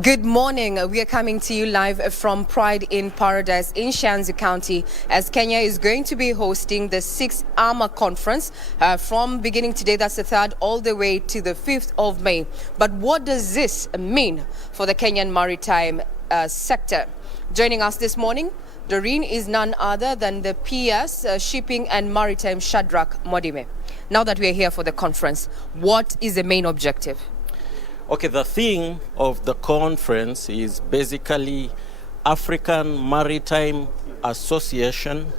Good morning. We are coming to you live from Pride in Paradise in Shanzu County, as Kenya is going to be hosting the 6th AMAA conference from beginning today, that's the 3rd, all the way to the 5th of May. But what does this mean for the Kenyan maritime sector? Joining us this morning, Doreen is none other than the PS Shipping and Maritime Shadrack Mwadime. Now that we are here for the conference, what is the main objective? Okay, the theme of the conference is basically African Maritime Association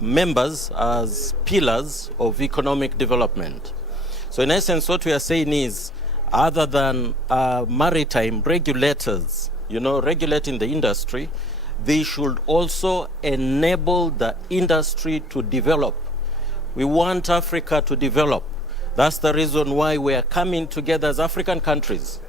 members as pillars of economic development. So in essence, what we are saying is, other than maritime regulators, regulating the industry, they should also enable the industry to develop. We want Africa to develop. That's the reason why we are coming together as African countries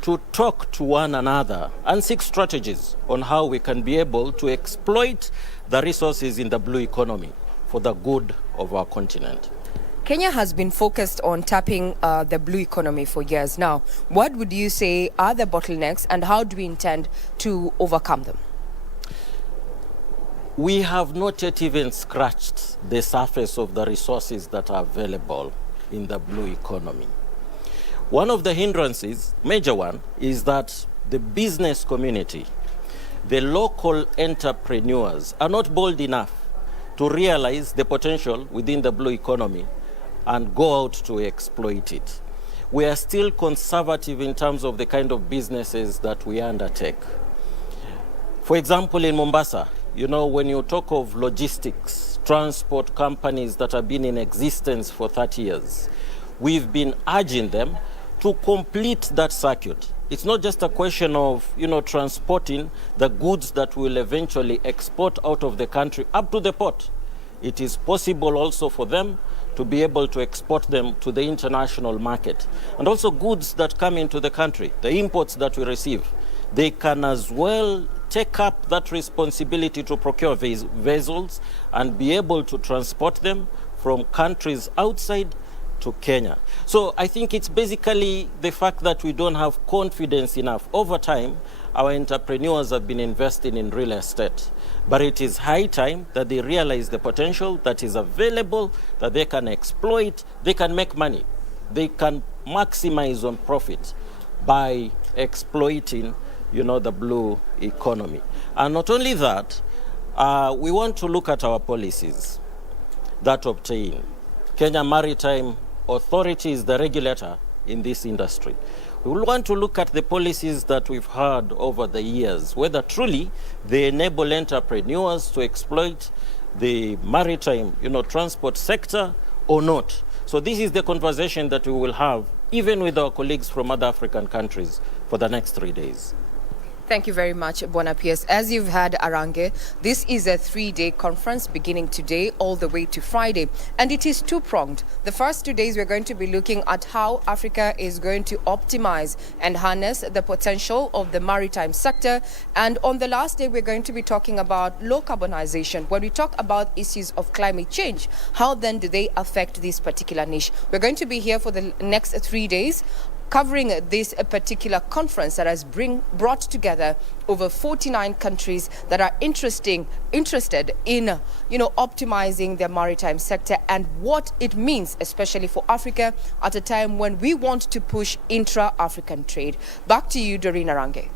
to talk to one another and seek strategies on how we can be able to exploit the resources in the blue economy for the good of our continent. Kenya has been focused on tapping the blue economy for years now. What would you say are the bottlenecks, and how do we intend to overcome them? We have not yet even scratched the surface of the resources that are available in the blue economy. One of the hindrances, major one, is that the business community, the local entrepreneurs are not bold enough to realize the potential within the blue economy and go out to exploit it. We are still conservative in terms of the kind of businesses that we undertake. For example, in Mombasa, when you talk of logistics, transport companies that have been in existence for 30 years, we've been urging them to complete that circuit. It's not just a question of, transporting the goods that will eventually export out of the country up to the port. It is possible also for them to be able to export them to the international market. And also goods that come into the country, the imports that we receive, they can as well take up that responsibility to procure vessels and be able to transport them from countries outside to Kenya. So I think it's basically the fact that we don't have confidence enough. Over time, our entrepreneurs have been investing in real estate, but it is high time that they realize the potential that is available, that they can exploit, they can make money, they can maximize on profit by exploiting the blue economy. And not only that, we want to look at our policies that obtain. Kenya Maritime Authority is the regulator in this industry. We will want to look at the policies that we've had over the years, whether truly they enable entrepreneurs to exploit the maritime, transport sector or not. So this is the conversation that we will have even with our colleagues from other African countries for the next 3 days. Thank you very much, Bwana PS. As you've heard, Arange, this is a 3-day conference beginning today all the way to Friday, and it is two-pronged. The first 2 days, we're going to be looking at how Africa is going to optimize and harness the potential of the maritime sector. And on the last day, we're going to be talking about low carbonization. When we talk about issues of climate change, how then do they affect this particular niche? We're going to be here for the next 3 days, covering this particular conference that has brought together over 49 countries that are interested in optimizing their maritime sector and what it means, especially for Africa, at a time when we want to push intra-African trade. Back to you, Doreen Arange.